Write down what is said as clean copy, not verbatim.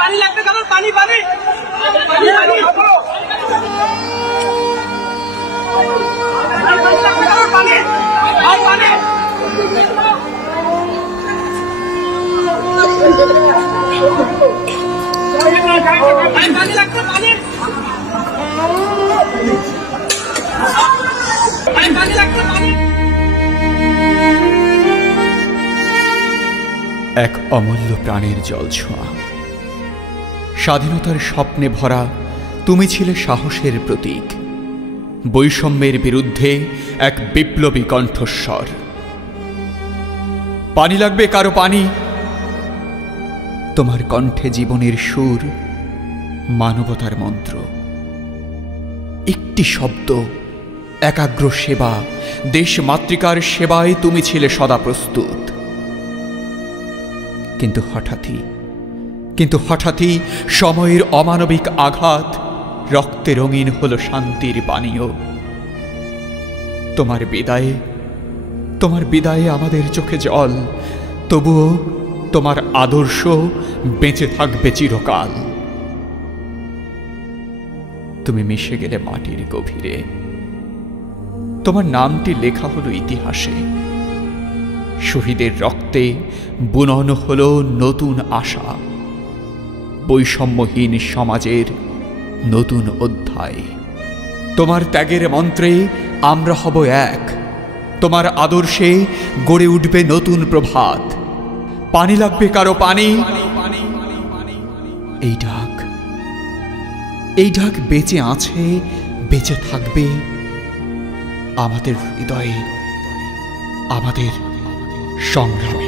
পানি লাগবে কারণ পানি পানি এক অমূল্য প্রাণের জলছোঁয়া, স্বাধীনতার স্বপ্নে ভরা তুমি ছিলে সাহসের প্রতীক, বৈষম্যের বিরুদ্ধে এক বিপ্লবী কণ্ঠস্বর। পানি লাগবে কারো পানি, তোমার কণ্ঠে জীবনের সুর, মানবতার মন্ত্র। একটি শব্দ, একাগ্র সেবা, দেশ মাতৃকার সেবায় তুমি ছিলে সদা প্রস্তুত। কিন্তু হঠাৎই সময়ের অমানবিক আঘাত রক্তে রঙিন হলো শান্তির পানীয়। তোমার বিদায়ে আমাদের চোখে জল, তবুও তোমার আদর্শ বেঁচে থাকবে চিরকাল। তুমি মিশে গেলে মাটির গভীরে, তোমার নামটি লেখা হলো ইতিহাসে। শহীদের রক্তে বুনন হলো নতুন আশা, বৈষম্যহীন সমাজের নতুন অধ্যায়। তোমার ত্যাগের মন্ত্রে আমরা হব এক, তোমার আদর্শে গড়ে উঠবে নতুন প্রভাত। পানি লাগবে কারো পানি, এই ডাক বেঁচে আছে, বেঁচে থাকবে আমাদের হৃদয়ে, আমাদের সংগ্রাম।